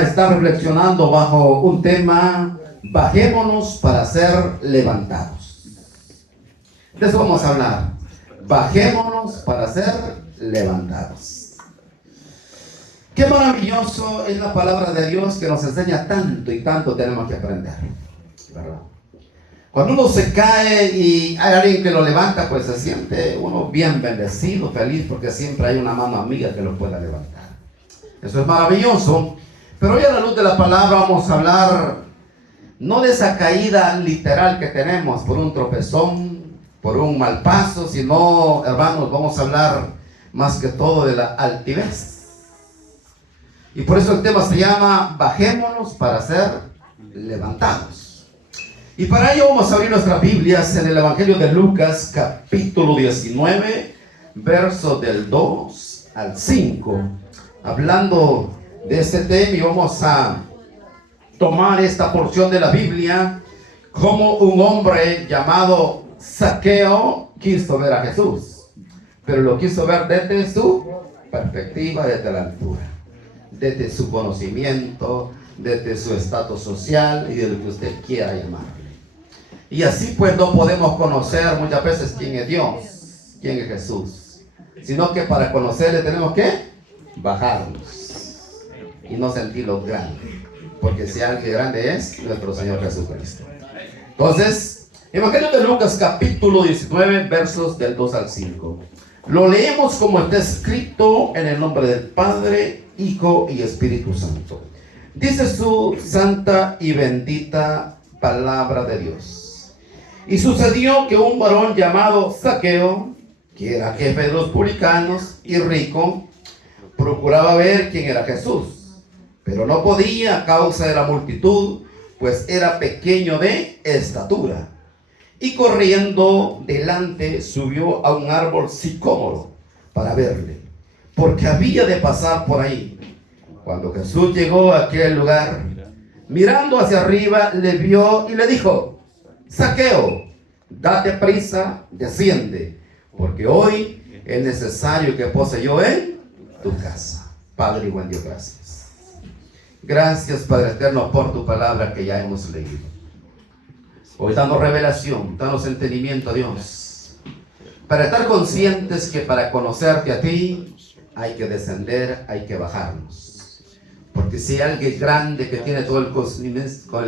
a estar reflexionando bajo un tema: bajémonos para ser levantados. De eso vamos a hablar. Bajémonos para ser levantados. Qué maravilloso es la palabra de Dios, que nos enseña tanto y tanto tenemos que aprender, ¿verdad? Cuando uno se cae y hay alguien que lo levanta, pues se siente uno bien bendecido, feliz, porque siempre hay una mano amiga que lo pueda levantar. Eso es maravilloso. Pero hoy, a la luz de la palabra, vamos a hablar no de esa caída literal que tenemos por un tropezón, por un mal paso, sino, hermanos, vamos a hablar más que todo de la altivez. Y por eso el tema se llama bajémonos para ser levantados. Y para ello vamos a abrir nuestras Biblias en el Evangelio de Lucas, capítulo 19, versos del 2 al 5. Hablando de este tema, y vamos a tomar esta porción de la Biblia como un hombre llamado Zaqueo quiso ver a Jesús, pero lo quiso ver desde su perspectiva, desde la altura, desde su conocimiento, desde su estatus social y de lo que usted quiera llamarle. Y así pues no podemos conocer muchas veces quién es Dios, quién es Jesús, sino que para conocerle tenemos que bajarnos y no sentirlo grande, porque si alguien grande es nuestro Señor Jesucristo. Entonces, Evangelio de Lucas, capítulo 19, versos del 2 al 5. Lo leemos como está escrito, en el nombre del Padre, Hijo y Espíritu Santo. Dice su santa y bendita palabra de Dios. Y sucedió que un varón llamado Zaqueo, que era jefe de los publicanos y rico, procuraba ver quién era Jesús, pero no podía a causa de la multitud, pues era pequeño de estatura. Y corriendo delante subió a un árbol sicómoro para verle, porque había de pasar por ahí. Cuando Jesús llegó a aquel lugar, mirando hacia arriba, le vio y le dijo: Zaqueo, date prisa, desciende, porque hoy es necesario que pose yo en tu casa. Padre y buen Dios, gracias. Gracias, Padre eterno, por tu palabra que ya hemos leído. Hoy dando revelación, danos entendimiento, Dios, para estar conscientes que para conocerte a ti hay que descender, hay que bajarnos. Porque si hay alguien grande que tiene todo el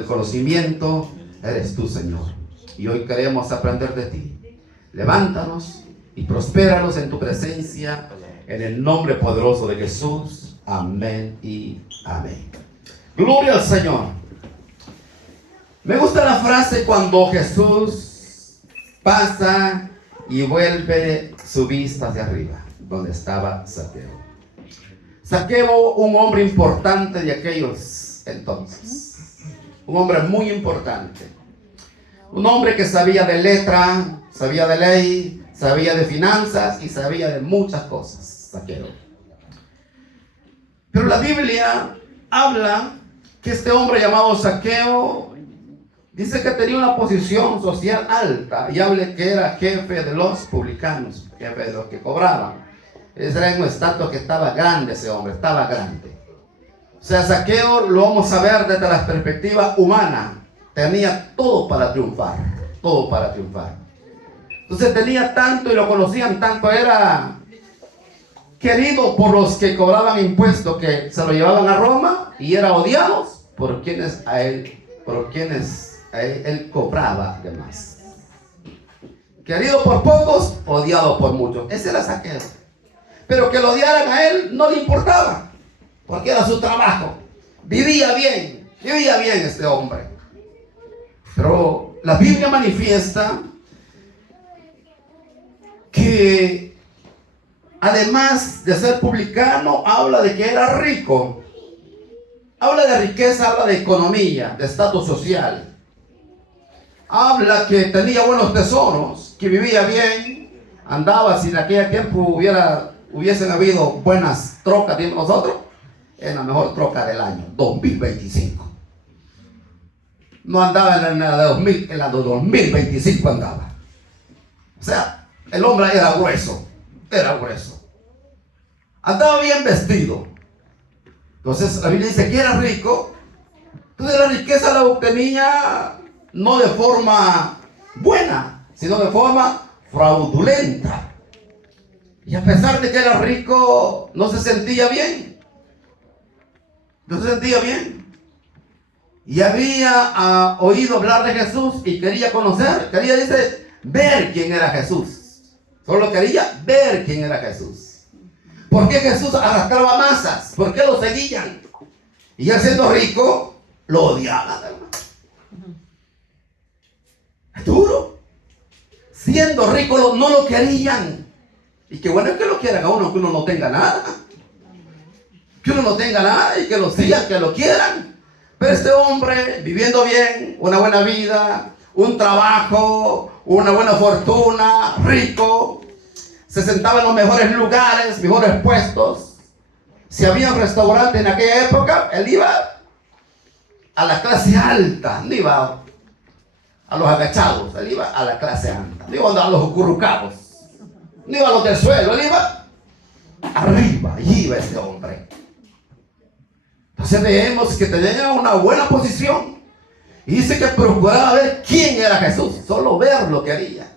conocimiento, eres tú, Señor. Y hoy queremos aprender de ti. Levántanos y prospéranos en tu presencia, en el nombre poderoso de Jesús. Amén y amén. Gloria al Señor. Me gusta la frase cuando Jesús pasa y vuelve su vista hacia arriba, donde estaba Zaqueo. Zaqueo, un hombre importante de aquellos entonces. Un hombre muy importante. Un hombre que sabía de letra, sabía de ley, sabía de finanzas y sabía de muchas cosas, Zaqueo. Pero la Biblia habla que este hombre llamado Zaqueo dice que tenía una posición social alta, y habla que era jefe de los publicanos, jefe de los que cobraban. Ese era un estatus que estaba grande, ese hombre, estaba grande. O sea, Zaqueo lo vamos a ver desde la perspectiva humana. Tenía todo para triunfar, todo para triunfar. Entonces tenía tanto y lo conocían tanto, era querido por los que cobraban impuestos, que se lo llevaban a Roma, y era odiado por quienes él cobraba de más. Querido por pocos, odiado por muchos. Ese era Zaqueo. Pero que lo odiaran a él no le importaba, porque era su trabajo. Vivía bien este hombre. Pero la Biblia manifiesta que además de ser publicano, habla de que era rico. Habla de riqueza, habla de economía, de estatus social. Habla que tenía buenos tesoros, que vivía bien, andaba, si en aquel tiempo hubiesen habido buenas trocas, digamos nosotros, es la mejor troca del año, 2025. No andaba en la de 2000, en la de 2025 andaba. O sea, el hombre era grueso. Andaba bien vestido. Entonces la Biblia dice que era rico. Entonces la riqueza la obtenía no de forma buena, sino de forma fraudulenta. Y a pesar de que era rico, no se sentía bien. No se sentía bien. Y había oído hablar de Jesús y quería conocer, dice, ver quién era Jesús. Solo quería ver quién era Jesús. ¿Por qué Jesús arrastraba masas? ¿Por qué lo seguían? Y él siendo rico, lo odiaban, hermano. Es duro. Siendo rico, no lo querían. Y qué bueno es que lo quieran a uno, que uno no tenga nada. Que uno no tenga nada y que lo sigan, que lo quieran. Pero este hombre, viviendo bien, una buena vida, un trabajo, una buena fortuna, rico, se sentaba en los mejores lugares, mejores puestos. Si había un restaurante en aquella época, él iba a la clase alta, no iba a los agachados, él iba a la clase alta, no iba a los ocurrucados, no iba a los del suelo, él iba arriba, allí iba este hombre. Entonces vemos que tenía una buena posición. Y dice que procuraba ver quién era Jesús. Solo verlo quería.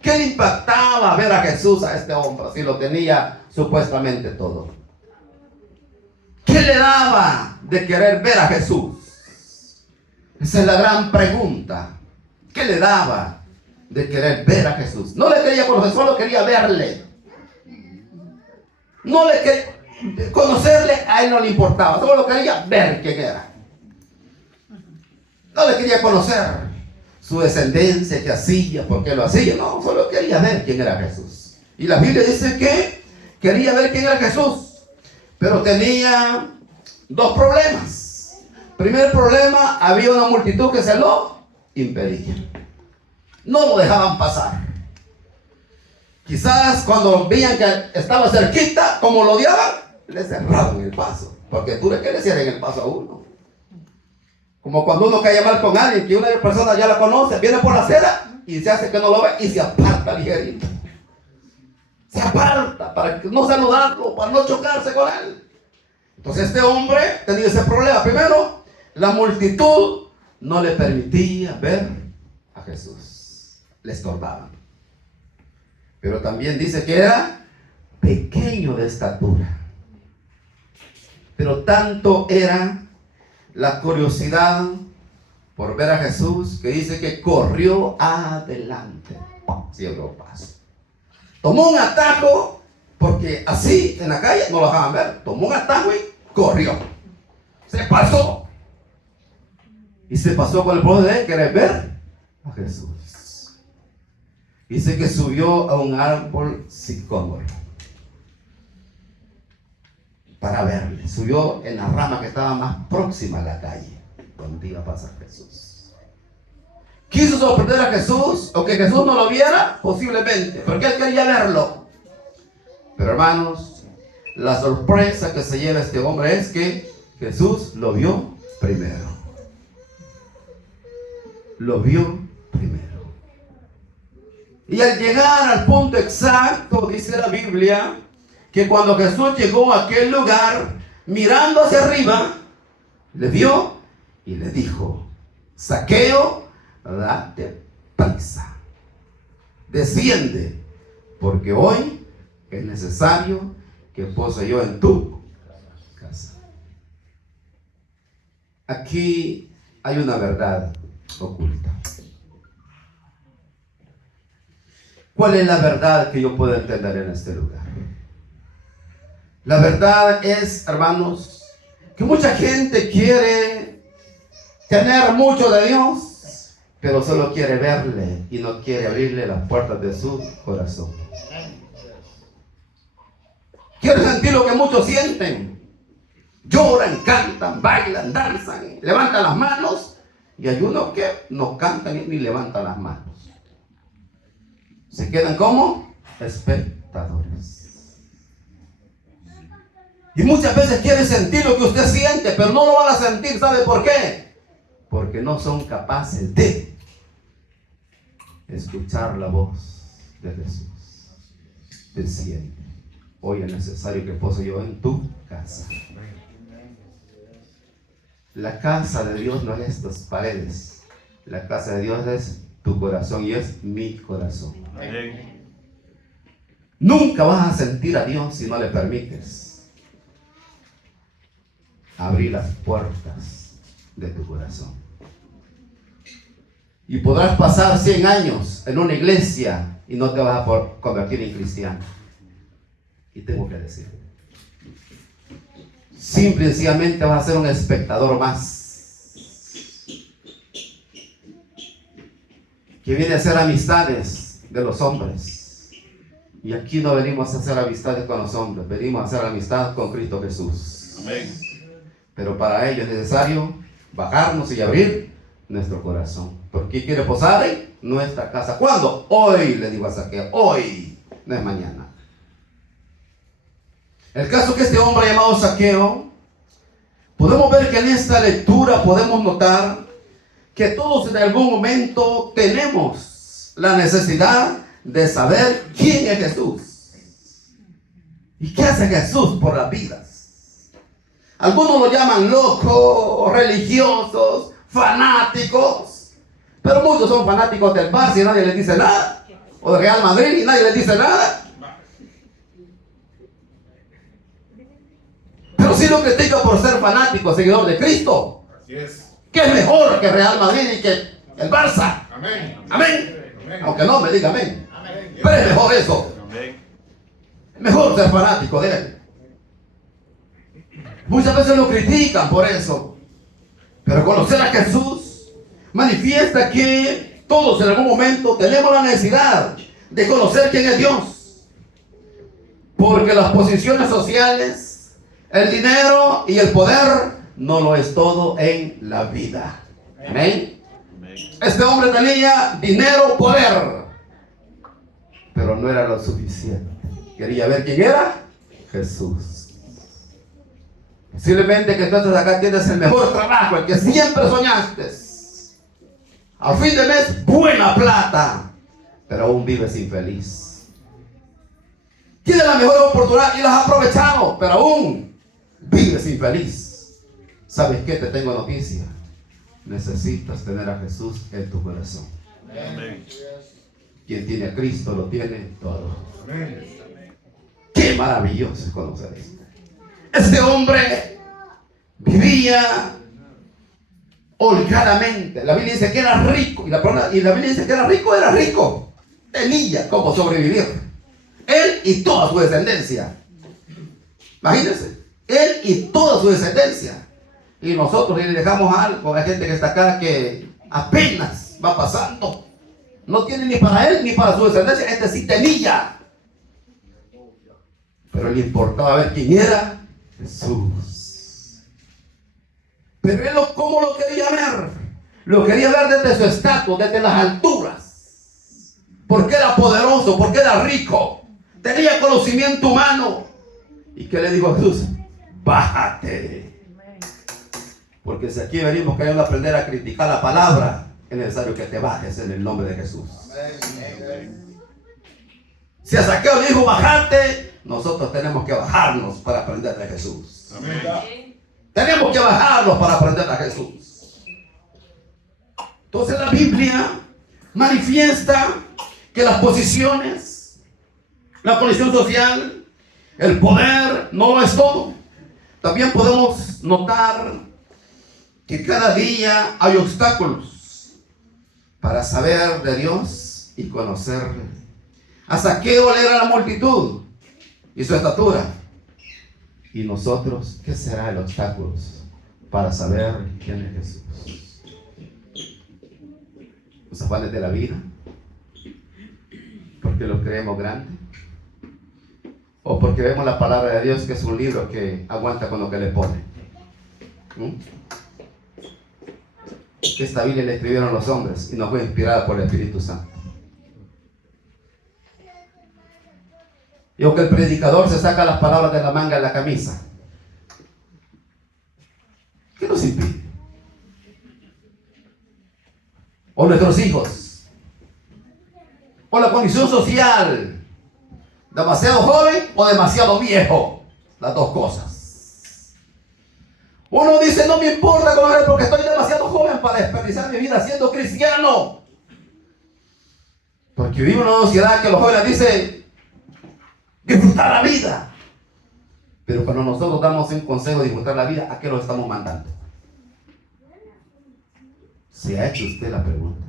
¿Qué le impactaba ver a Jesús a este hombre si lo tenía supuestamente todo? ¿Qué le daba de querer ver a Jesús? Esa es la gran pregunta. ¿Qué le daba de querer ver a Jesús? No le quería conocer, solo quería verle. No le quería conocerle, a él no le importaba, solo quería ver quién era. No le quería conocer su descendencia, qué hacía, por qué lo hacía, no, solo quería ver quién era Jesús. Y la Biblia dice que quería ver quién era Jesús, pero tenía dos problemas. Primer problema, había una multitud que se lo impedía, no lo dejaban pasar. Quizás cuando veían que estaba cerquita, como lo odiaban, le cerraban el paso, porque tú le quieres cierren el paso a uno. Como cuando uno cae mal con alguien, que una persona ya la conoce, viene por la acera y se hace que no lo ve y se aparta ligerito. Se aparta para no saludarlo, para no chocarse con él. Entonces este hombre tenía ese problema. Primero, la multitud no le permitía ver a Jesús. Le estorbaban. Pero también dice que era pequeño de estatura. Pero tanto era la curiosidad por ver a Jesús que dice que corrió adelante. Cielo paso. Tomó un atajo, porque así en la calle no lo dejaban ver. Tomó un atajo y corrió. Se pasó. Y se pasó con el poder de querer ver a Jesús. Dice que subió a un árbol sicómoro para verle. Subió en la rama que estaba más próxima a la calle donde iba a pasar Jesús. ¿Quiso sorprender a Jesús o que Jesús no lo viera? Posiblemente, porque él quería verlo. Pero hermanos, la sorpresa que se lleva este hombre es que Jesús lo vio primero. Lo vio primero. Y al llegar al punto exacto, dice la Biblia, que cuando Jesús llegó a aquel lugar, mirando hacia arriba, le vio y le dijo: Zaqueo, date prisa, desciende, porque hoy es necesario que pose yo en tu casa. Aquí hay una verdad oculta. ¿Cuál es la verdad que yo puedo entender en este lugar? La verdad es, hermanos, que mucha gente quiere tener mucho de Dios, pero solo quiere verle y no quiere abrirle las puertas de su corazón. Quiere sentir lo que muchos sienten. Lloran, cantan, bailan, danzan, levantan las manos, y hay unos que no cantan ni levantan las manos. Se quedan como espectadores. Y muchas veces quieren sentir lo que usted siente, pero no lo van a sentir. ¿Sabe por qué? Porque no son capaces de escuchar la voz de Jesús. Desciende. Hoy es necesario que pose yo en tu casa. La casa de Dios no es estas paredes. La casa de Dios es tu corazón y es mi corazón. Amén. Nunca vas a sentir a Dios si no le permites abrir las puertas de tu corazón. Y podrás pasar 100 años en una iglesia y no te vas a convertir en cristiano. Y tengo que decir, simple y sencillamente vas a ser un espectador más, que viene a hacer amistades de los hombres. Y aquí no venimos a hacer amistades con los hombres, venimos a hacer amistad con Cristo Jesús. Amén. Pero para ello es necesario bajarnos y abrir nuestro corazón. Porque quiere posar en nuestra casa. ¿Cuándo? Hoy, le digo a Zaqueo, hoy, no es mañana. El caso que este hombre llamado Zaqueo, podemos ver que en esta lectura podemos notar que todos en algún momento tenemos la necesidad de saber quién es Jesús y qué hace Jesús por las vidas. Algunos lo llaman locos, religiosos, fanáticos, pero muchos son fanáticos del Barça y nadie les dice nada, o del Real Madrid y nadie les dice nada. Pero sí lo critica por ser fanático, seguidor de Cristo. Así es. Que es mejor que Real Madrid y que el Barça. Amén. Amén. Amén. Aunque no me diga amén. Amén. Pero es mejor eso. Amén. Es mejor ser fanático de él. Muchas veces lo critican por eso. Pero conocer a Jesús manifiesta que todos en algún momento tenemos la necesidad de conocer quién es Dios. Porque las posiciones sociales, el dinero y el poder no lo es todo en la vida. Amén. Este hombre tenía dinero, poder, pero no era lo suficiente. Quería ver quién era Jesús. Posiblemente que entonces acá tienes el mejor trabajo, el que siempre soñaste. A fin de mes, buena plata, pero aún vives infeliz. Tienes la mejor oportunidad y la has aprovechado, pero aún vives infeliz. ¿Sabes qué? Te tengo noticia. Necesitas tener a Jesús en tu corazón. Amén. Quien tiene a Cristo lo tiene todo. Amén. Qué maravilloso es conocer esto. Este hombre vivía holgadamente. La Biblia dice que era rico. Y la Biblia dice que era rico. Tenía cómo sobrevivir. Él y toda su descendencia. Imagínense. Él y toda su descendencia. Y nosotros le dejamos algo a la gente que está acá que apenas va pasando. No tiene ni para él ni para su descendencia. Este sí tenía. Pero le importaba ver quién era Jesús. Pero él ¿cómo lo quería ver? Lo quería ver desde su estatus, desde las alturas. Porque era poderoso, porque era rico. Tenía conocimiento humano. ¿Y qué le dijo Jesús? Bájate. Porque si aquí venimos queriendo aprender a criticar la palabra, es necesario que te bajes en el nombre de Jesús. Si a Zaqueo le dijo bajate, nosotros tenemos que bajarnos para aprender de Jesús. Amén. Tenemos que bajarnos para aprender a Jesús. Entonces la Biblia manifiesta que las posiciones, la condición social, el poder no lo es todo. También podemos notar que cada día hay obstáculos para saber de Dios y conocerle. A Zaqueo le era la multitud y su estatura. ¿Y nosotros qué será el obstáculo para saber quién es Jesús? Los afanes de la vida, porque lo creemos grande, o porque vemos la palabra de Dios que es un libro que aguanta con lo que le pone. Que esta Biblia la escribieron los hombres y no fue inspirada por el Espíritu Santo. Y aunque el predicador se saca las palabras de la manga de la camisa, ¿qué nos impide? O nuestros hijos, o la condición social, demasiado joven o demasiado viejo, las dos cosas. Uno dice, no me importa conocer porque estoy demasiado joven para desperdiciar mi vida siendo cristiano. Porque vivimos en una sociedad que los jóvenes dicen, disfrutar la vida. Pero cuando nosotros damos un consejo de disfrutar la vida, ¿a qué lo estamos mandando? ¿Se ha hecho usted la pregunta?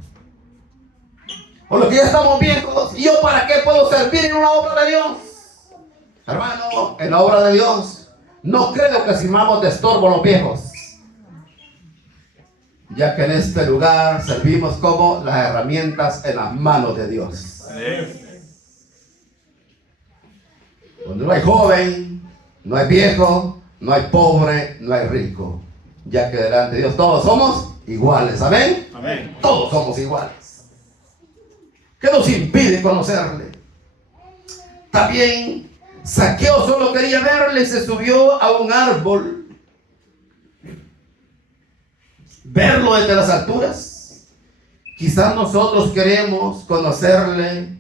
O lo que ya estamos viejos, ¿y yo para qué puedo servir en una obra de Dios? Hermano, en la obra de Dios, no creo que sirvamos de estorbo a los viejos. Ya que en este lugar servimos como las herramientas en las manos de Dios. Donde no hay joven, no hay viejo, no hay pobre, no hay rico. Ya que delante de Dios todos somos iguales. ¿Amén? Amén. Todos somos iguales. ¿Qué nos impide conocerle? También Zaqueo solo quería verle y se subió a un árbol. Verlo desde las alturas. Quizás nosotros queremos conocerle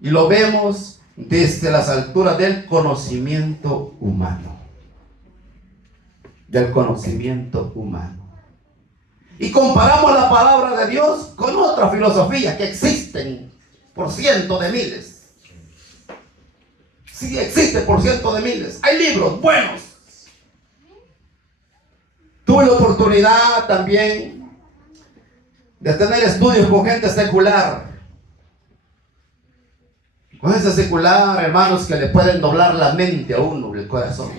y lo vemos desde las alturas del conocimiento humano. Del conocimiento humano. Y comparamos la palabra de Dios con otras filosofías que existen por cientos de miles. Sí, existe por cientos de miles. Hay libros buenos. Tuve la oportunidad también de tener estudios con gente secular. Con gente secular, hermanos, que le pueden doblar la mente a uno, el corazón.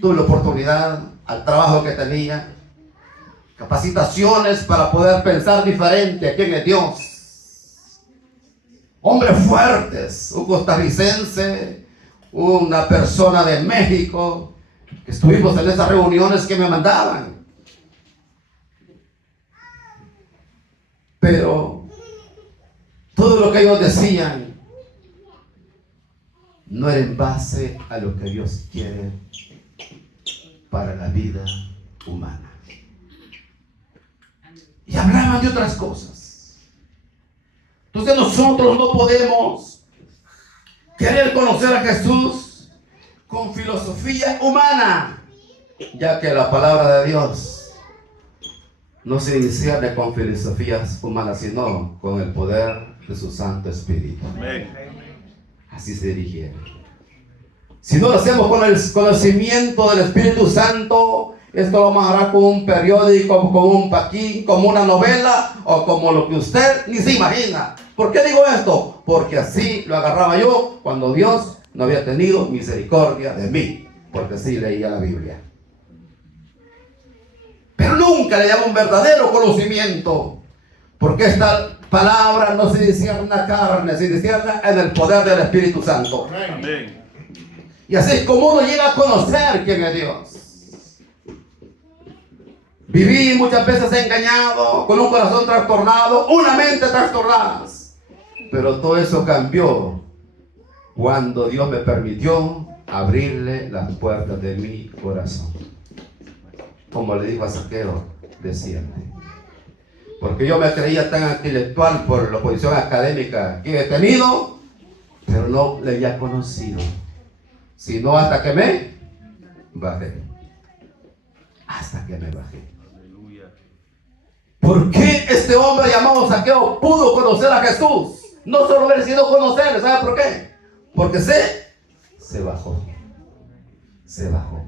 Tuve la oportunidad, al trabajo que tenía, capacitaciones para poder pensar diferente a quién es Dios. Hombres fuertes, un costarricense, una persona de México, que estuvimos en esas reuniones que me mandaban. Pero todo lo que ellos decían no era en base a lo que Dios quiere para la vida humana. Y hablaban de otras cosas. Entonces nosotros no podemos querer conocer a Jesús con filosofía humana, ya que la palabra de Dios no se discierne con filosofías humanas, sino con el poder de su Santo Espíritu. Amén. Así se dirigieron. Si no lo hacemos con el conocimiento del Espíritu Santo, esto lo amarrará con un periódico, con un paquín, como una novela o como lo que usted ni se imagina. ¿Por qué digo esto? Porque así lo agarraba yo cuando Dios no había tenido misericordia de mí, porque así leía la Biblia. Pero nunca le daba un verdadero conocimiento, porque esta palabra no se discierne en la carne, se discierne en el poder del Espíritu Santo. Amén. Y así es como uno llega a conocer quién es Dios. Viví muchas veces engañado, con un corazón trastornado, una mente trastornada. Pero todo eso cambió cuando Dios me permitió abrirle las puertas de mi corazón. Como le dijo a Zaqueo, desciende. Porque yo me creía tan intelectual por la posición académica que he tenido, pero no le había conocido, sino hasta que me bajé. Hasta que me bajé. Aleluya. ¿Por qué este hombre llamado Zaqueo pudo conocer a Jesús? No solo haber sido conocerle, ¿sabe por qué? Porque se bajó. Se bajó.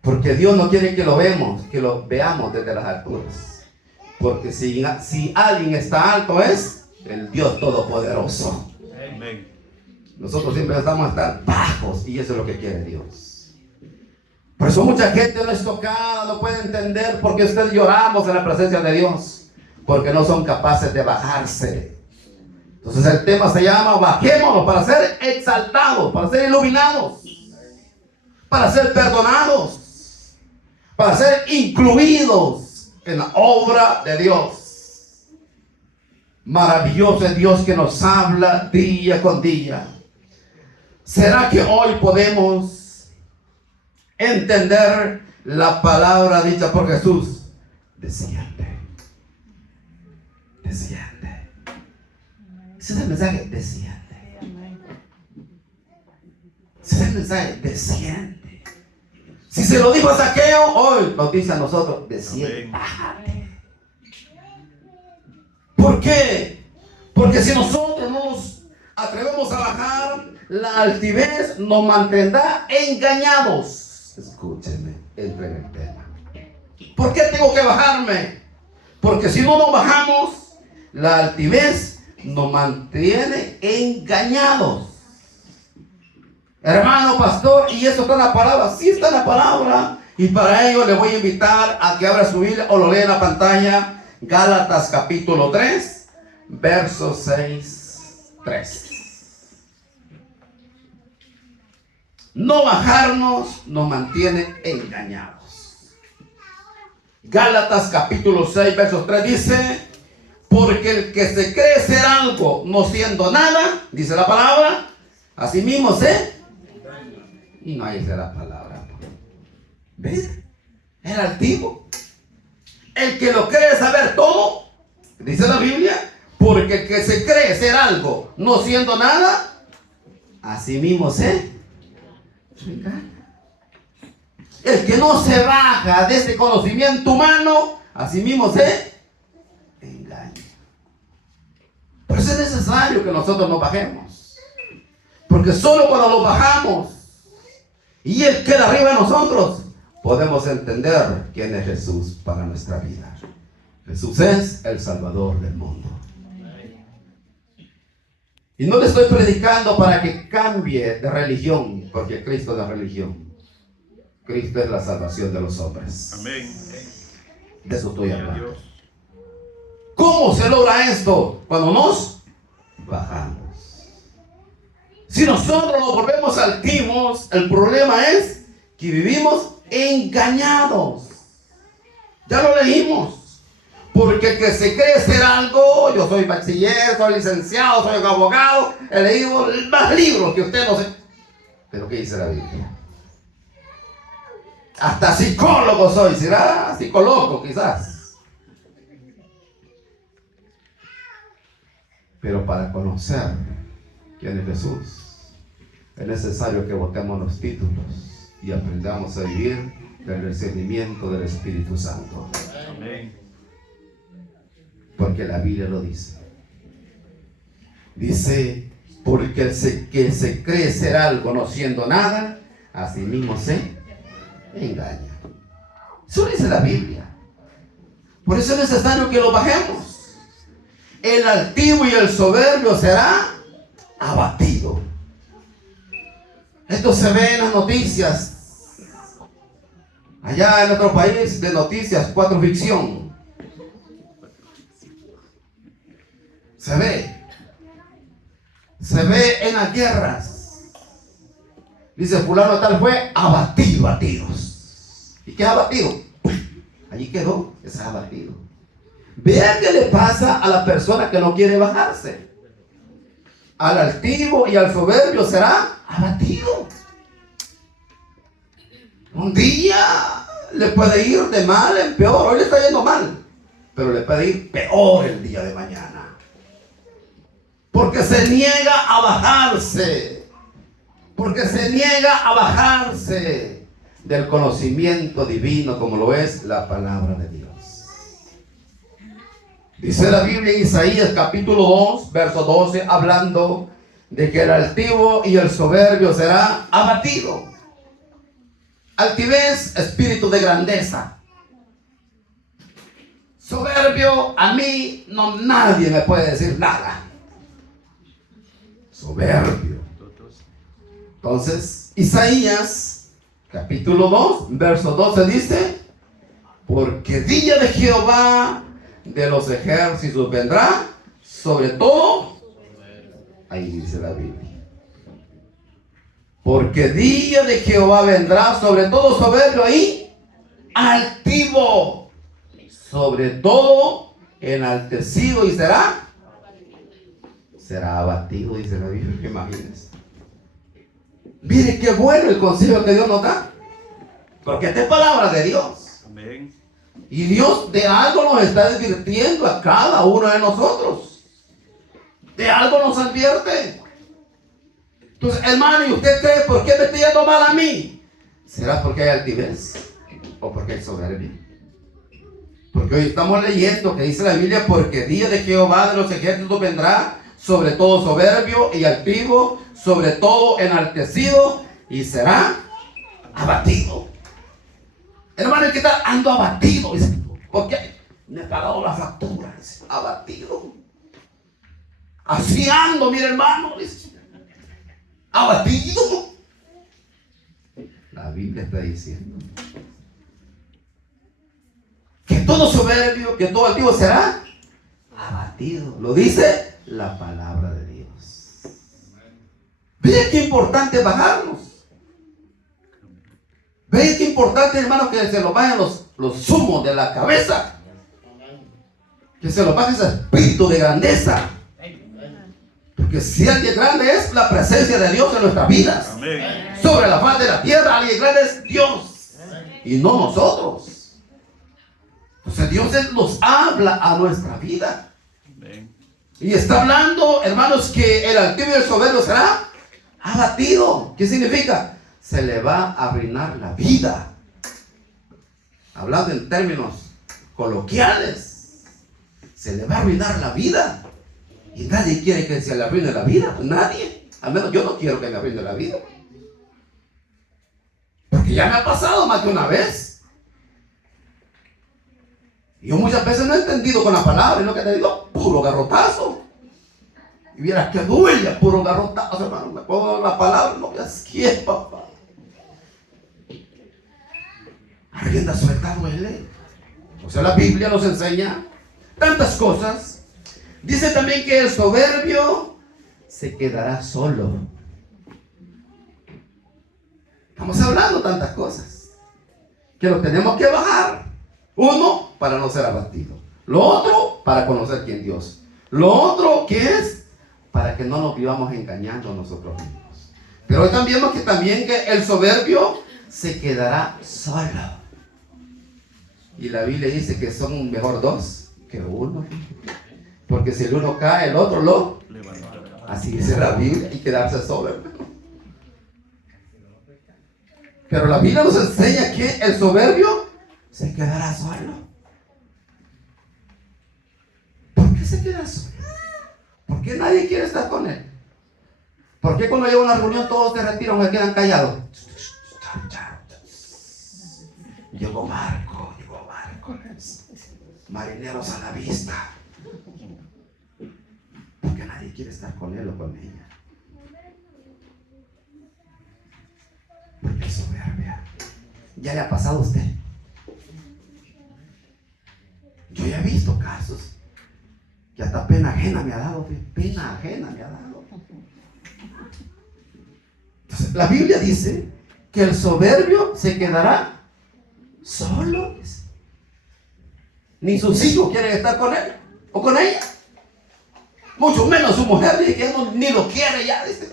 Porque Dios no quiere que lo veamos desde las alturas. Porque si alguien está alto es el Dios Todopoderoso. Amén. Nosotros siempre estamos a estar bajos y eso es lo que quiere Dios. Por eso mucha gente no es tocada, no puede entender por qué ustedes lloramos en la presencia de Dios. Porque no son capaces de bajarse. Entonces el tema se llama bajémonos para ser exaltados, para ser iluminados, para ser perdonados, para ser incluidos en la obra de Dios. Maravilloso es Dios que nos habla día con día. ¿Será que hoy podemos entender la palabra dicha por Jesús? Desciende. Desciende. Ese es el mensaje, desciende. Ese es el mensaje, desciende. Si se lo dijo a Zaqueo, hoy nos dice a nosotros, Amén. ¿Por qué? Porque si nosotros no nos atrevemos a bajar, la altivez nos mantendrá engañados. Escúchenme, entre en el tema. ¿Por qué tengo que bajarme? Porque si no nos bajamos, la altivez nos mantiene engañados. Hermano pastor, ¿y eso está en la palabra? Sí está en la palabra. Y para ello le voy a invitar a que abra su Biblia o lo lea en la pantalla. Gálatas capítulo 3, verso 6, 3. No bajarnos nos mantiene engañados. Gálatas capítulo 6, verso 3 dice: porque el que se cree ser algo no siendo nada, dice la palabra, así mismo se. Y no hay la palabra. ¿Ves? El altivo. El que lo cree saber todo, dice la Biblia, porque el que se cree ser algo no siendo nada, así mismo se engaña. El que no se baja de ese conocimiento humano, así mismo se engaña. Por eso es necesario que nosotros nos bajemos. Porque solo cuando nos bajamos y Él queda arriba de nosotros, podemos entender quién es Jesús para nuestra vida. Jesús es el Salvador del mundo. Y no le estoy predicando para que cambie de religión, porque Cristo es la religión. Cristo es la salvación de los hombres. Amén. De eso estoy hablando. ¿Cómo se logra esto? Cuando nos bajamos. Si nosotros nos volvemos altivos, el problema es que vivimos engañados. Ya lo leímos. Porque el que se cree ser algo, yo soy bachiller, soy licenciado, soy abogado, he leído más libros que usted no sé. Pero ¿qué dice la Biblia? Hasta psicólogo soy, será psicólogo quizás. Pero para conocer quién es Jesús, es necesario que botemos los títulos y aprendamos a vivir del discernimiento del Espíritu Santo. Amén. Porque la Biblia lo dice. Dice, porque el que se cree ser algo no siendo nada, así mismo se engaña. Eso dice la Biblia. Por eso es necesario que lo bajemos. El altivo y el soberbio será abatido. Esto se ve en las noticias. Allá en nuestro país, de noticias 4 ficción. Se ve en las guerras. Dice fulano tal fue abatido a tiros. ¿Y qué es abatido? Allí quedó, es abatido. Vean qué le pasa a la persona que no quiere bajarse. Al altivo y al soberbio será abatido. Un día le puede ir de mal en peor. Hoy le está yendo mal, pero le puede ir peor el día de mañana. Porque se niega a bajarse. Porque se niega a bajarse del conocimiento divino como lo es la palabra de Dios. Dice la Biblia en Isaías capítulo 2, verso 12, hablando de que el altivo y el soberbio será abatido. Altivez, espíritu de grandeza. Soberbio, a mí nadie me puede decir nada. Soberbio. Entonces, Isaías capítulo 2, verso 12 dice: porque día de Jehová de los ejércitos vendrá sobre todo. Ahí dice la Biblia. Porque día de Jehová vendrá sobre todo soberbio ahí, altivo, sobre todo enaltecido y será abatido, dice la Biblia. Imagínense. Mire qué bueno el consejo que Dios nos da. Porque esta es palabra de Dios. Amén. Y Dios de algo nos está advirtiendo a cada uno de nosotros. De algo nos advierte. Entonces, hermano, ¿y usted cree por qué me está yendo mal a mí? ¿Será porque hay altivez o porque hay soberbia? Porque hoy estamos leyendo que dice la Biblia: porque día de Jehová de los ejércitos vendrá sobre todo soberbio y altivo, sobre todo enaltecido, y será abatido. Hermano, el que está ando abatido, dice, porque me he pagado la factura, dice, abatido. Así ando, mire hermano, dice, abatido. La Biblia está diciendo que todo soberbio, que todo altivo será abatido. Lo dice la palabra de Dios. Vean qué importante es bajarnos. Vean qué importante, hermano, que se nos vayan los humos de la cabeza. Que se nos baje ese espíritu de grandeza. Porque si alguien grande es la presencia de Dios en nuestras vidas. Amén. Sobre la faz de la tierra, alguien grande es Dios y no nosotros. Entonces Dios nos habla a nuestra vida. Amén. Y está hablando, hermanos, que el altivo y el soberbio será abatido. ¿Qué significa? Se le va a arruinar la vida. Hablando en términos coloquiales, se le va a arruinar la vida. Y nadie quiere que se le arruine la vida. Nadie. Al menos yo no quiero que me arruine la vida. Porque ya me ha pasado más de una vez. Y yo muchas veces no he entendido con la palabra, y lo que te digo, puro garrotazo. Y vieras que duele, puro garrotazo, hermano. Me pongo la palabra, no me asquie, papá. Arrienda suelta duele. O sea, la Biblia nos enseña tantas cosas. Dice también que el soberbio se quedará solo. Estamos hablando tantas cosas que lo tenemos que bajar. Uno, para no ser abatido. Lo otro, para conocer quién Dios. Lo otro, ¿qué es? Para que no nos vivamos engañando a nosotros mismos. Pero hoy también vemos que el soberbio se quedará solo. Y la Biblia dice que son mejor dos que uno. Porque si el uno cae, el otro lo Levantará. así dice la Biblia, y quedarse solo, hermano. Pero la Biblia nos enseña que el soberbio se quedará solo. ¿Por qué se queda solo? ¿Por qué nadie quiere estar con él? ¿Por qué cuando llega una reunión todos se retiran o se quedan callados? Llegó Marco, marineros a la vista. Porque nadie quiere estar con él o con ella. Porque es soberbia. ¿Ya le ha pasado a usted? Yo ya he visto casos que hasta pena ajena me ha dado. Pena ajena me ha dado. Entonces, la Biblia dice que el soberbio se quedará solo. Ni sus hijos quieren estar con él o con ella. Mucho menos su mujer, dice que no, ni lo quiere ya, dice.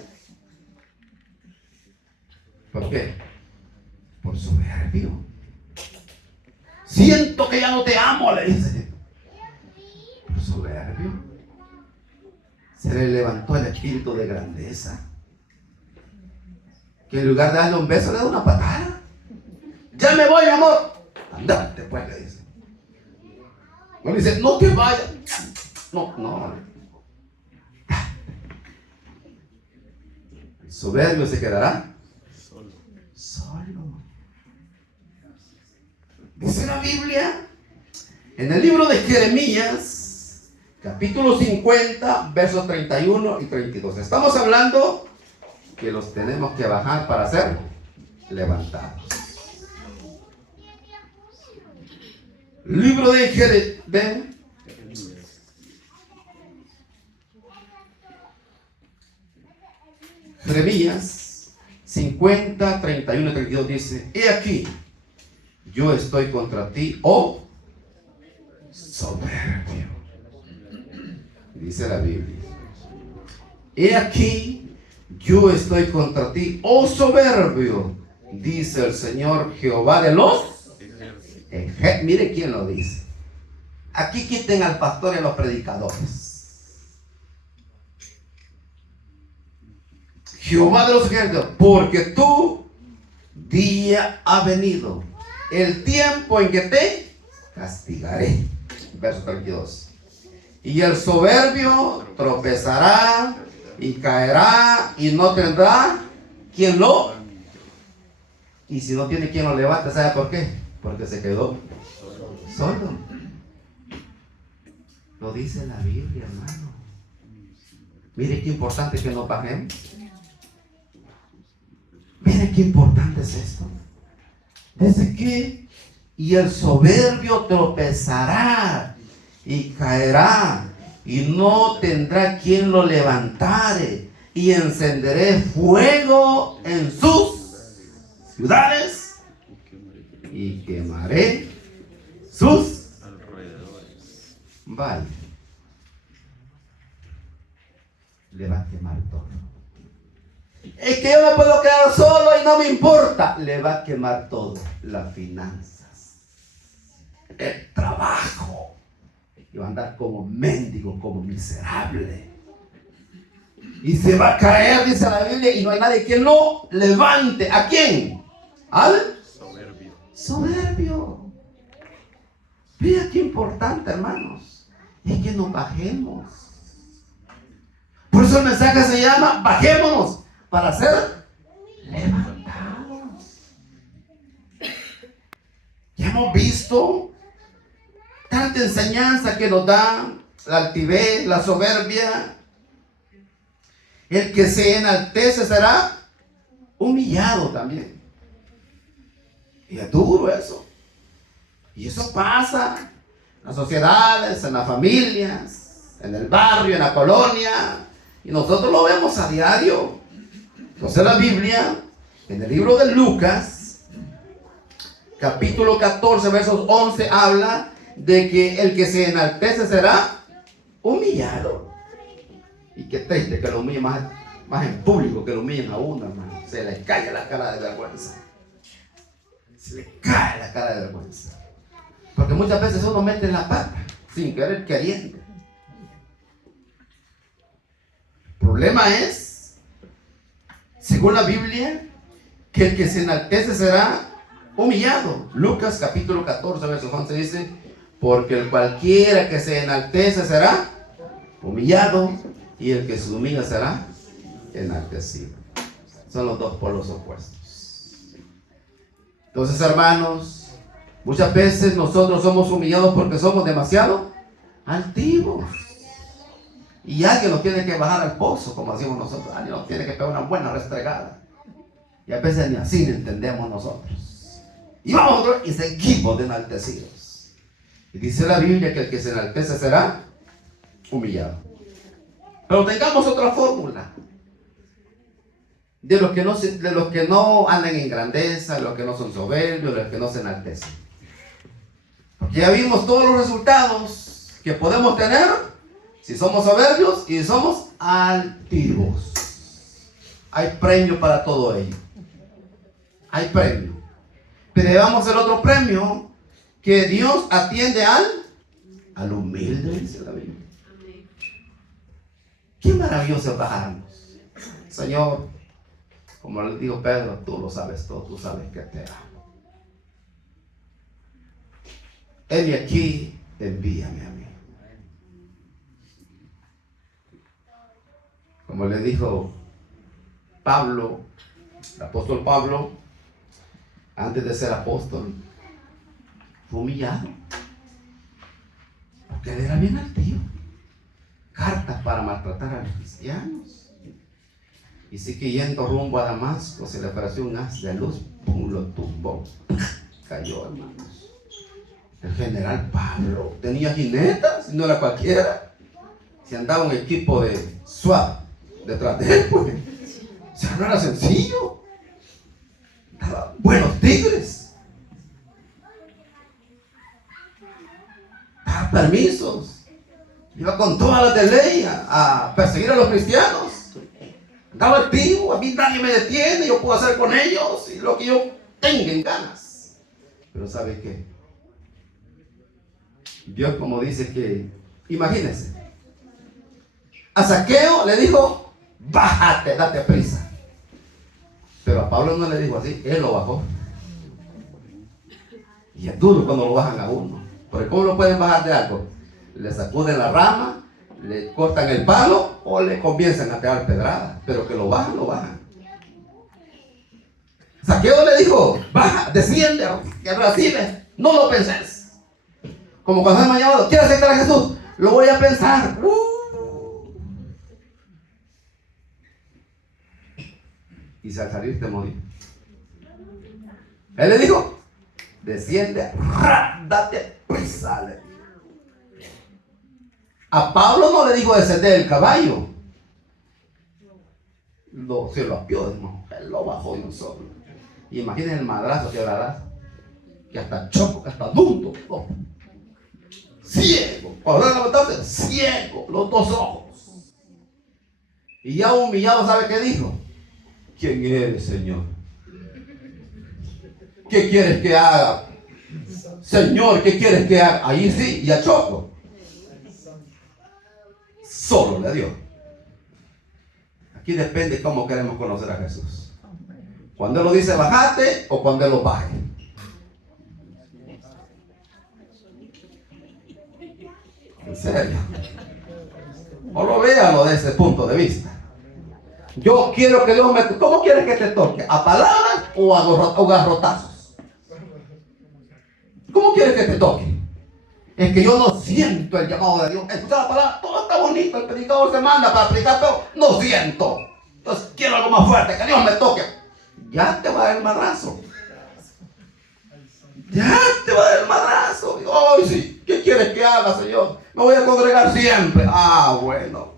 ¿Por qué? Por soberbio. Siento que ya no te amo, le dice. Por soberbio. Se le levantó el espíritu de grandeza. Que en lugar de darle un beso, le da una patada. Ya me voy, amor. Andate, pues, le dice. No le dice, no te vayas. No. El soberbio se quedará solo. Dice la Biblia en el libro de Jeremías, capítulo 50, versos 31 y 32. Estamos hablando que los tenemos que bajar para ser levantados. Libro de Jeremías 50, 31 y 32 dice: he aquí, yo estoy contra ti, oh soberbio. Dice la Biblia: he aquí, yo estoy contra ti, oh soberbio, dice el Señor Jehová de los ejércitos. Mire quién lo dice. Aquí quiten al pastor y a los predicadores. Jehová de los ejércitos, porque tú día ha venido, el tiempo en que te castigaré. Verso 32. Y el soberbio tropezará y caerá y no tendrá quien lo. Y si no tiene quien lo levante, ¿sabe por qué? Porque se quedó solo. Lo dice la Biblia, hermano. Mire qué importante que nos bajemos. Mire qué importante es esto. Dice que y el soberbio tropezará y caerá y no tendrá quien lo levantare, y encenderé fuego en sus ciudades y quemaré sus alrededores. valles. Le va a quemar todo. Es que yo me puedo quedar solo y no me importa. Le va a quemar todo. Las finanzas, el trabajo, y va a andar como mendigo, como miserable, y se va a caer, dice la Biblia, y no hay nadie que lo levante. ¿A quién? Al soberbio. Mira qué importante, hermanos, es que nos bajemos. Por eso el mensaje se llama bajémonos para ser levantados. Ya hemos visto tanta enseñanza que nos da la altivez, la soberbia. El que se enaltece será humillado también. Y es duro eso. Y eso pasa en las sociedades, en las familias, en el barrio, en la colonia. Y nosotros lo vemos a diario. Entonces la Biblia, en el libro de Lucas, capítulo 14, versos 11, habla de que el que se enaltece será humillado. Y qué triste que lo humillen más en público, que lo humillen a uno, hermano. Se le cae la cara de vergüenza. Se le cae la cara de vergüenza. Porque muchas veces uno mete la pata sin querer queriendo. El problema es, según la Biblia, que el que se enaltece será humillado. Lucas capítulo 14, verso 11 dice: porque el cualquiera que se enaltece será humillado, y el que se humilla será enaltecido. Son los dos polos opuestos. Entonces, hermanos, muchas veces nosotros somos humillados porque somos demasiado altivos. Y alguien nos tiene que bajar al pozo, como decimos nosotros. Alguien nos tiene que pegar una buena restregada. Y a veces ni así lo entendemos nosotros. Y vamos nosotros y seguimos de enaltecidos. Y dice la Biblia que el que se enaltece será humillado. Pero tengamos otra fórmula. De los que no andan en grandeza, de los que no son soberbios, de los que no se enaltecen. Porque ya vimos todos los resultados que podemos tener si somos soberbios y si somos altivos. Hay premio para todo ello. Hay premio. Pero vamos al otro premio, que Dios atiende al humilde, dice la Biblia. Qué maravilloso es bajarnos. Señor, como le dijo Pedro, tú lo sabes todo, tú sabes que te amo. Heme aquí, envíame a mí. Como le dijo Pablo, el apóstol Pablo, antes de ser apóstol, fue humillado. Porque él era bien altivo. Cartas para maltratar a los cristianos. Y sí que yendo rumbo a Damasco, se le apareció un haz de luz, pum, lo tumbó. Cayó, hermanos. El general Pablo tenía jinetas, no era cualquiera. Si andaba un equipo de SWAT detrás de él, pues, o sea, no era sencillo. Daba buenos tigres. Daba permisos. Iba con todas las de ley a perseguir a los cristianos. Andaba activo, a mí nadie me detiene, yo puedo hacer con ellos y lo que yo tenga en ganas. Pero ¿sabe qué? Dios, como dice que, imagínense, a Zaqueo le dijo: bájate, date prisa. Pero a Pablo no le dijo así, él lo bajó. Y es duro cuando lo bajan a uno. Porque ¿cómo lo pueden bajar de algo? Le sacuden la rama, le cortan el palo o le comienzan a pegar pedradas. Pero que lo bajan, lo bajan. Saqueo le dijo, baja, desciende, que recibe, no lo penses. Como cuando es mañana, ¿quieres aceptar a Jesús? Lo voy a pensar. Y al salir te morí. Él le dijo, desciende, date prisa. A Pablo no le dijo descender del caballo. Se lo apió, hermano. Él lo bajó de un solo. Imaginen el madrazo que habrá, que hasta choco, que hasta adulto, oh. Ciego, para levantarse, ciego, los dos ojos. Y ya humillado, ¿sabe qué dijo? ¿Quién eres, Señor? ¿Qué quieres que haga? Señor, ¿qué quieres que haga? Ahí sí, y a choco. Solo le dio. Aquí depende cómo queremos conocer a Jesús. Cuando Él lo dice bajate o cuando Él lo baje. En serio. O lo véalo desde ese punto de vista. Yo quiero que Dios me... ¿Cómo quieres que te toque? ¿A palabras o a garrotazos? ¿Cómo quieres que te toque? Es que yo no siento el llamado de Dios. Escucha la palabra, todo está bonito. El predicador se manda para predicar, pero no siento. Entonces quiero algo más fuerte, que Dios me toque. Ya te va a dar el madrazo. Ya te va a dar el madrazo. Ay, sí. ¿Qué quieres que haga, Señor? Me voy a congregar siempre. Ah, bueno.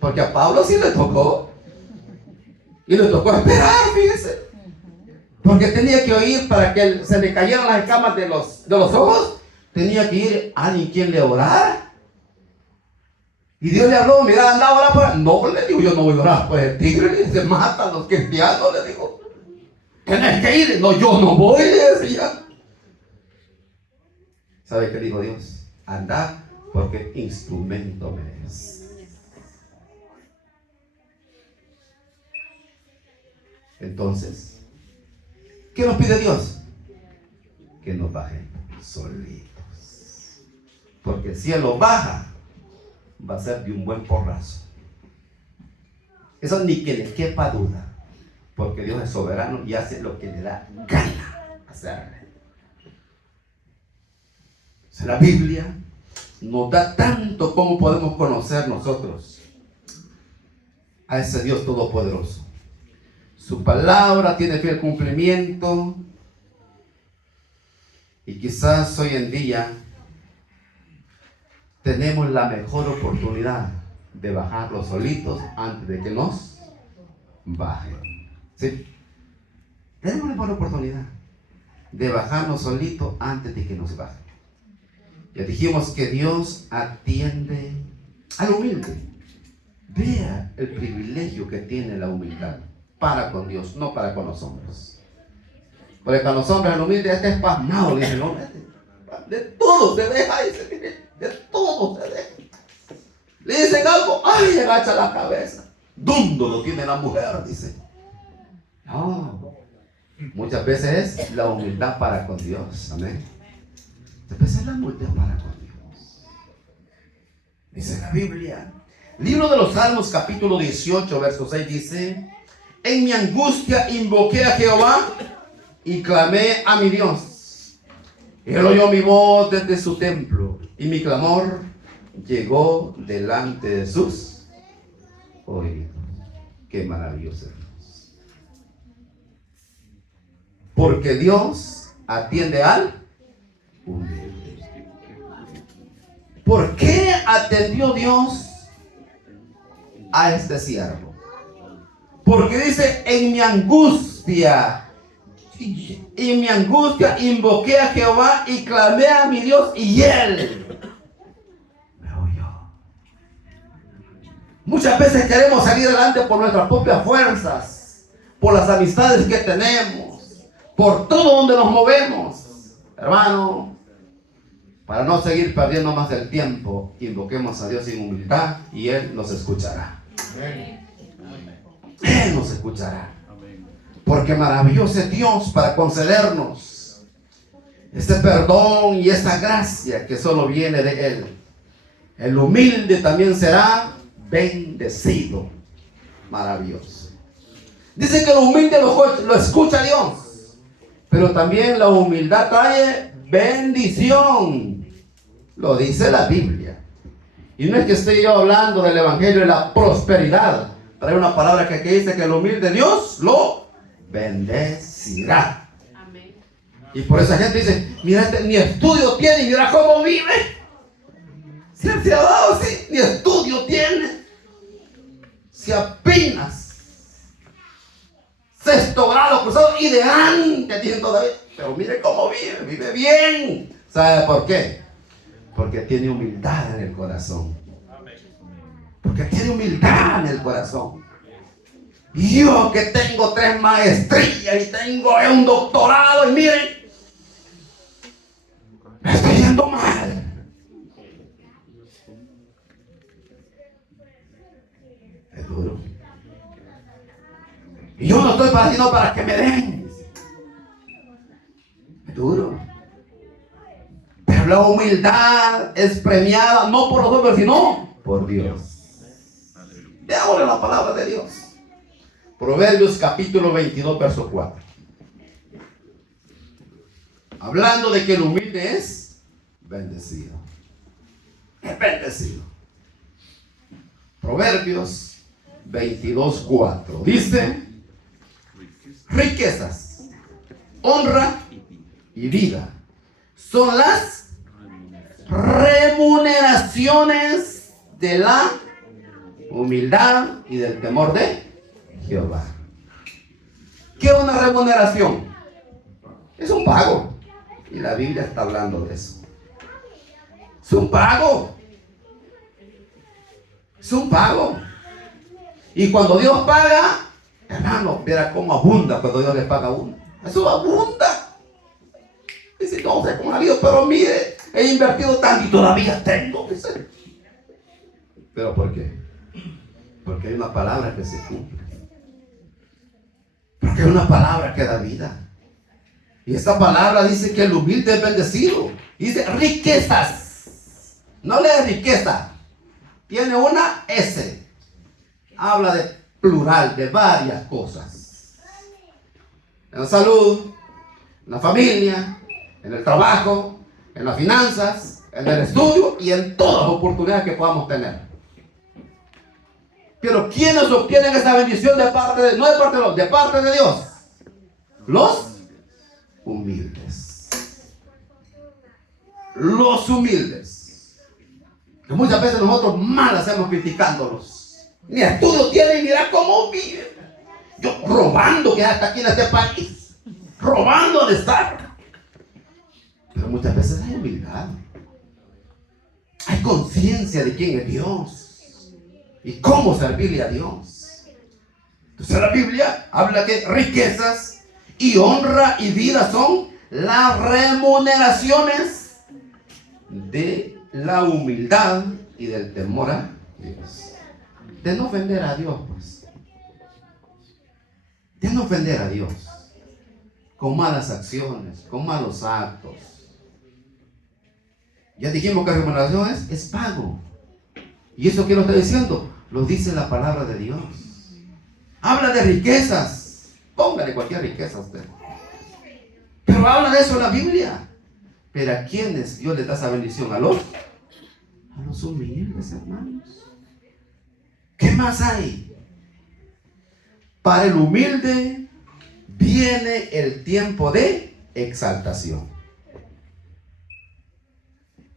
Porque a Pablo sí le tocó. Y le tocó esperar, fíjese. Porque tenía que oír para que se le cayeran las escamas de los ojos. Tenía que ir a alguien quien le orara. Y Dios le habló, mira, anda a orar por él. No, le digo, yo no voy a orar. Pues el tigre se mata a los cristianos, le digo. Tenés que ir. No, yo no voy, le decía. ¿Sabe qué dijo Dios? Anda, porque instrumento me es. Entonces, ¿qué nos pide Dios? Que nos bajen solitos. Porque si Él los baja, va a ser de un buen porrazo. Eso ni que le quepa duda. Porque Dios es soberano y hace lo que le da gana hacerle. La Biblia nos da tanto como podemos conocer nosotros a ese Dios todopoderoso. Su palabra tiene fiel cumplimiento. Y quizás hoy en día tenemos la mejor oportunidad de bajarlos solitos antes de que nos bajen. ¿Sí? Tenemos la mejor oportunidad de bajarnos solitos antes de que nos bajen. Ya dijimos que Dios atiende al humilde. Vea el privilegio que tiene la humildad para con Dios, no para con los hombres. Porque con los hombres el humilde es pasmado, le dice el hombre. De todo se deja, dice, de todo se deja. Le dicen algo, ay, agacha la cabeza. ¿Dónde lo tiene la mujer? Dice. No, muchas veces es la humildad para con Dios. Amén. Muchas veces es la humildad para con Dios. Dice la Biblia. Libro de los Salmos, capítulo 18, verso 6 dice: en mi angustia invoqué a Jehová y clamé a mi Dios. Él oyó mi voz desde su templo y mi clamor llegó delante de sus oídos. Qué maravilloso es Dios. Porque Dios atiende al humilde. ¿Por qué atendió Dios a este siervo? Porque dice: en mi angustia invoqué a Jehová y clamé a mi Dios y Él me oyó. Muchas veces queremos salir adelante por nuestras propias fuerzas, por las amistades que tenemos, por todo donde nos movemos. Hermano, para no seguir perdiendo más el tiempo, invoquemos a Dios en humildad y Él nos escuchará. Él nos escuchará. Porque maravilloso es Dios para concedernos ese perdón y esa gracia que solo viene de Él. El humilde también será bendecido. Maravilloso. Dice que el humilde lo escucha Dios, pero también la humildad trae bendición. Lo dice la Biblia. Y no es que esté yo hablando del evangelio de la prosperidad. Trae una palabra que aquí dice que el humilde Dios lo bendecirá. Amén. Y por esa gente dice, mira, ni estudio tiene y mira cómo vive. Si él se ha dado así, ni estudio tiene. Si apenas sexto grado cruzado y de antes tiene todavía. Pero mire cómo vive, vive bien. ¿Sabe por qué? Porque tiene humildad en el corazón. Porque tiene humildad en el corazón. Yo que tengo 3 maestrías y tengo un doctorado y miren, me estoy yendo mal. Es duro. Y yo no estoy para sino para que me den. Es duro. Pero la humildad es premiada no por los hombres, sino por Dios. Veámosle la palabra de Dios. Proverbios capítulo 22, verso 4. Hablando de que el humilde es bendecido. Es bendecido. Proverbios 22, 4. Dice: riquezas, honra y vida son las remuneraciones de la humildad y del temor de Jehová. ¿Qué es una remuneración? Es un pago. Y la Biblia está hablando de eso. Es un pago. Es un pago. Y cuando Dios paga, hermano, verá cómo abunda cuando Dios le paga a uno. Eso abunda. Dice, no sé cómo ha habido, pero mire, he invertido tanto y todavía tengo. Dice. ¿Pero por qué? Porque hay una palabra que se cumple. Porque hay una palabra que da vida. Y esta palabra dice que el humilde es bendecido. Dice riquezas. No lee riqueza. Tiene una S. Habla de plural, de varias cosas. En la salud, en la familia, en el trabajo, en las finanzas, en el estudio y en todas las oportunidades que podamos tener. Pero ¿quiénes obtienen esa bendición de parte de, no de parte de Dios, de parte de Dios? Los humildes. Los humildes. Que muchas veces nosotros mal hacemos criticándolos. Ni estudio tiene y mira cómo vive. Yo robando que hasta aquí en este país. Robando de estar. Pero muchas veces hay humildad. Hay conciencia de quién es Dios. Y cómo servirle a Dios. Entonces la Biblia habla que riquezas y honra y vida son las remuneraciones de la humildad y del temor a Dios. De no ofender a Dios, pues. De no ofender a Dios. Con malas acciones, con malos actos. Ya dijimos que la remuneración es pago. ¿Y eso qué lo está diciendo? Lo dice la palabra de Dios. Habla de riquezas. Póngale cualquier riqueza a usted. Pero habla de eso en la Biblia. Pero ¿a quiénes Dios les da esa bendición? A los humildes, hermanos. ¿Qué más hay? Para el humilde viene el tiempo de exaltación.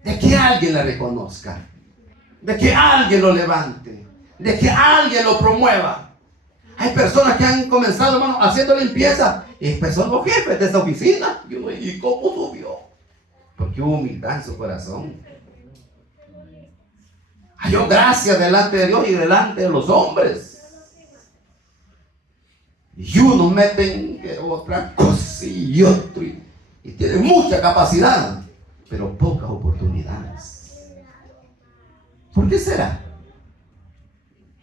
De que alguien le reconozca. De que alguien lo levante. De que alguien lo promueva. Hay personas que han comenzado, hermano, haciendo limpieza. Y son los jefes de esa oficina. ¿Y cómo subió? Porque hubo humildad en su corazón. Halló gracia delante de Dios y delante de los hombres. Y unos meten otra cosa y otro. Y tienen mucha capacidad, pero pocas oportunidades. ¿Por qué será?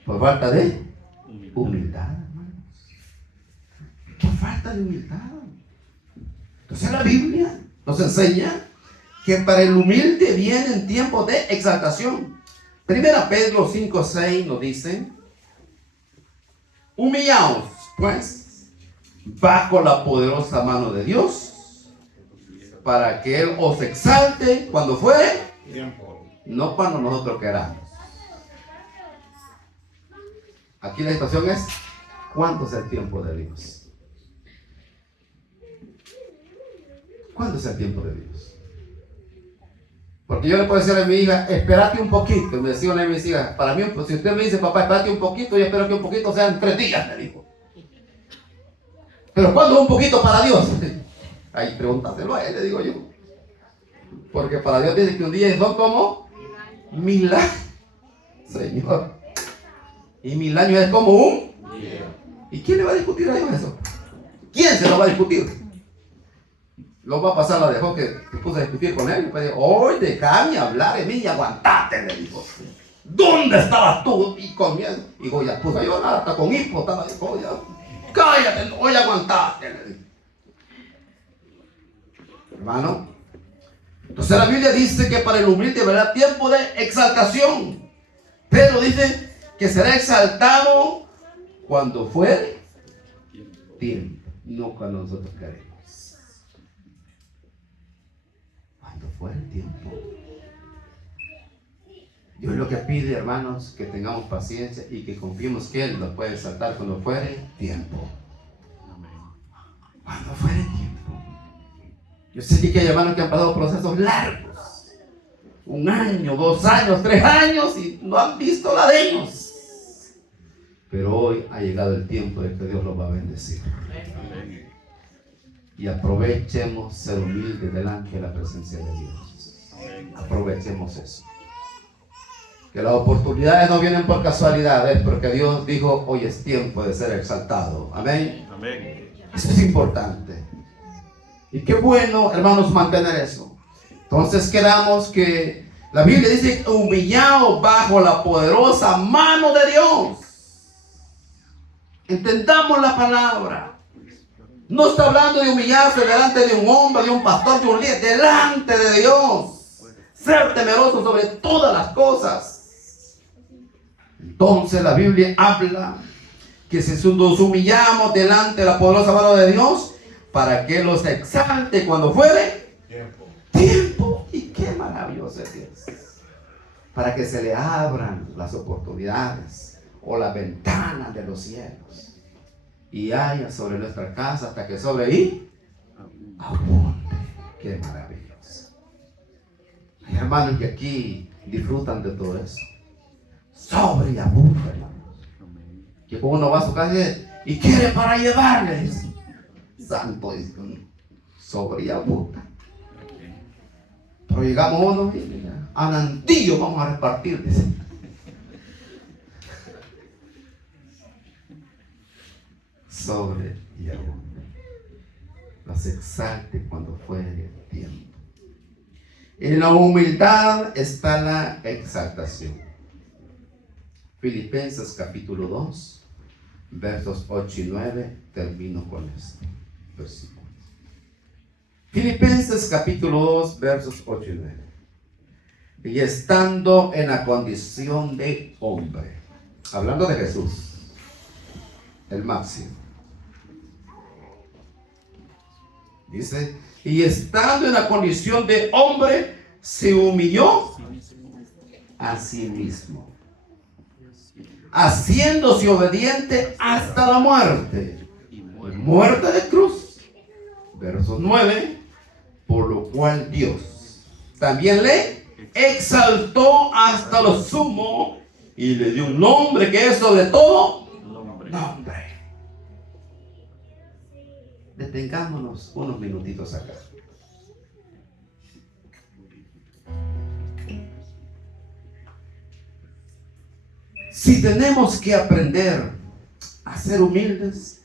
Por falta de humildad, hermanos. Por trata de humildad. Entonces la Biblia nos enseña que para el humilde vienen tiempos de exaltación. Primera Pedro 5:6 nos dice: humillaos, pues, bajo la poderosa mano de Dios, para que Él os exalte cuando fuere tiempo, no cuando nosotros queramos. Aquí la situación es: ¿cuándo es el tiempo de Dios? ¿Cuándo es el tiempo de Dios? Porque yo le puedo decir a mi hija, espérate un poquito. Y me decía una de mis hijas, para mí, si usted me dice, papá, espérate un poquito, yo espero que un poquito sean 3 días, me dijo. Pero ¿cuándo es un poquito para Dios? Ahí pregúntaselo a él, le digo yo. Porque para Dios dice que un día son como 1000 años. Señor. Y 1000 años es como un día. ¿Y quién le va a discutir a Dios eso? ¿Quién se lo va a discutir? Lo va a pasar, la dejó que puse a discutir con él. Y pues dijo, hoy déjame hablar de mí y aguantate, le dijo. ¿Dónde estabas tú? Y con miedo. Y digo, ya puse yo nada, hasta con hipo estaba. Dijo, ya, cállate, hoy aguantate, le dijo. Hermano, entonces la Biblia dice que para el humilde habrá tiempo de exaltación. Pero dice que será exaltado cuando fuere tiempo, no cuando nosotros queremos. Cuando fuere tiempo. Dios lo que pide, hermanos, que tengamos paciencia y que confiemos que Él nos puede exaltar cuando fuere tiempo. Cuando fuere tiempo. Yo sé que hay hermanos que han pasado procesos largos. 1 año, 2 años, 3 años y no han visto la de ellos. Pero hoy ha llegado el tiempo de que Dios los va a bendecir. Y aprovechemos ser humildes delante de la presencia de Dios. Aprovechemos eso. Que las oportunidades no vienen por casualidad, es porque Dios dijo, hoy es tiempo de ser exaltado. Amén. Amén. Eso es importante. Y qué bueno, hermanos, mantener eso. Entonces quedamos que la Biblia dice, humillados bajo la poderosa mano de Dios. Entendamos la palabra. No está hablando de humillarse delante de un hombre, de un pastor, de un líder, delante de Dios. Ser temeroso sobre todas las cosas. Entonces la Biblia habla que si nos humillamos delante de la poderosa mano de Dios, para que los exalte cuando fuere tiempo. Y qué maravilloso es Dios. Para que se le abran las oportunidades o las ventanas de los cielos y haya sobre nuestra casa hasta que sobre y abunde. Qué maravilloso. Hay hermanos que aquí disfrutan de todo eso. Sobre y abunde, hermanos. Que uno va a su casa y quiere para llevarle. Santo Dios, sobre y abunde. Pero llegamos uno y anantillo vamos a repartir, dice. Sobre y abunde. Los exalte cuando fuere tiempo. En la humildad está la exaltación. Filipenses capítulo 2, versos 8 y 9, termino con este versículo. Filipenses capítulo 2, versos 8 y 9. Y estando en la condición de hombre, hablando de Jesús, el máximo. Dice, y estando en la condición de hombre, se humilló a sí mismo, haciéndose obediente hasta la muerte, muerte de cruz. Verso 9, por lo cual Dios también le exaltó hasta lo sumo y le dio un nombre que es sobre todo nombre. Detengámonos unos minutitos acá. Si tenemos que aprender a ser humildes,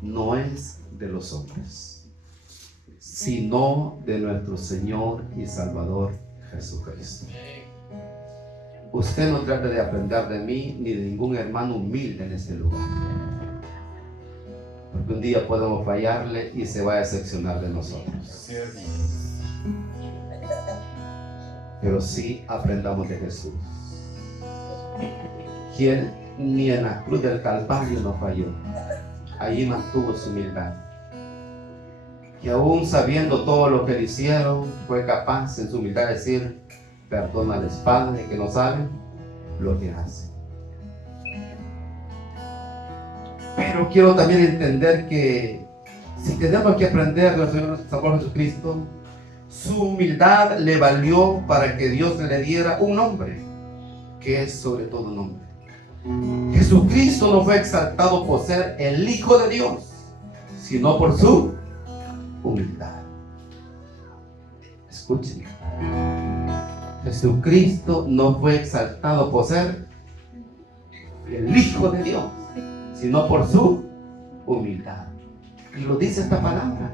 no es de los hombres, sino de nuestro Señor y Salvador Jesucristo. Usted no trate de aprender de mí ni de ningún hermano humilde en este lugar, Porque un día podemos fallarle y se va a decepcionar de nosotros. Pero sí aprendamos de Jesús, quien ni en la cruz del Calvario no falló. Allí mantuvo su humildad. Y aún sabiendo todo lo que le hicieron, fue capaz en su humildad de decir: perdónales, Padre, que no saben lo que hacen. Pero quiero también entender que si tenemos que aprender de nuestro Señor Salvador Jesucristo, su humildad le valió para que Dios le diera un nombre, que es sobre todo nombre. Jesucristo no fue exaltado por ser el Hijo de Dios, sino por su humildad. Escuchen. Jesucristo no fue exaltado por ser el Hijo de Dios, sino por su humildad. Y lo dice esta palabra.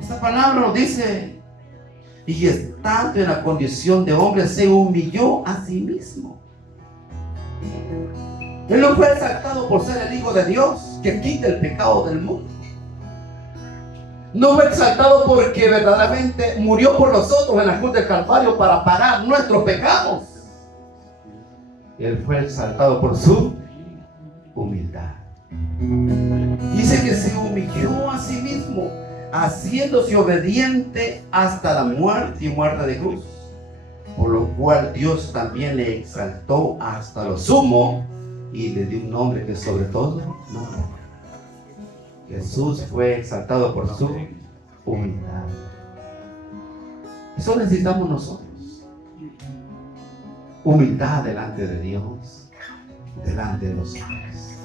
Esta palabra nos dice: y estando en la condición de hombre, se humilló a sí mismo. Él no fue exaltado por ser el Hijo de Dios, que quita el pecado del mundo. No fue exaltado porque verdaderamente murió por nosotros en la cruz del Calvario para pagar nuestros pecados. Él fue exaltado por su humildad. Dice que se humilló a sí mismo, haciéndose obediente hasta la muerte y muerte de cruz. Por lo cual Dios también le exaltó hasta lo sumo y le dio un nombre que sobre todo nombre. Jesús fue exaltado por su humildad. Eso necesitamos nosotros. Humildad delante de Dios, delante de los hombres.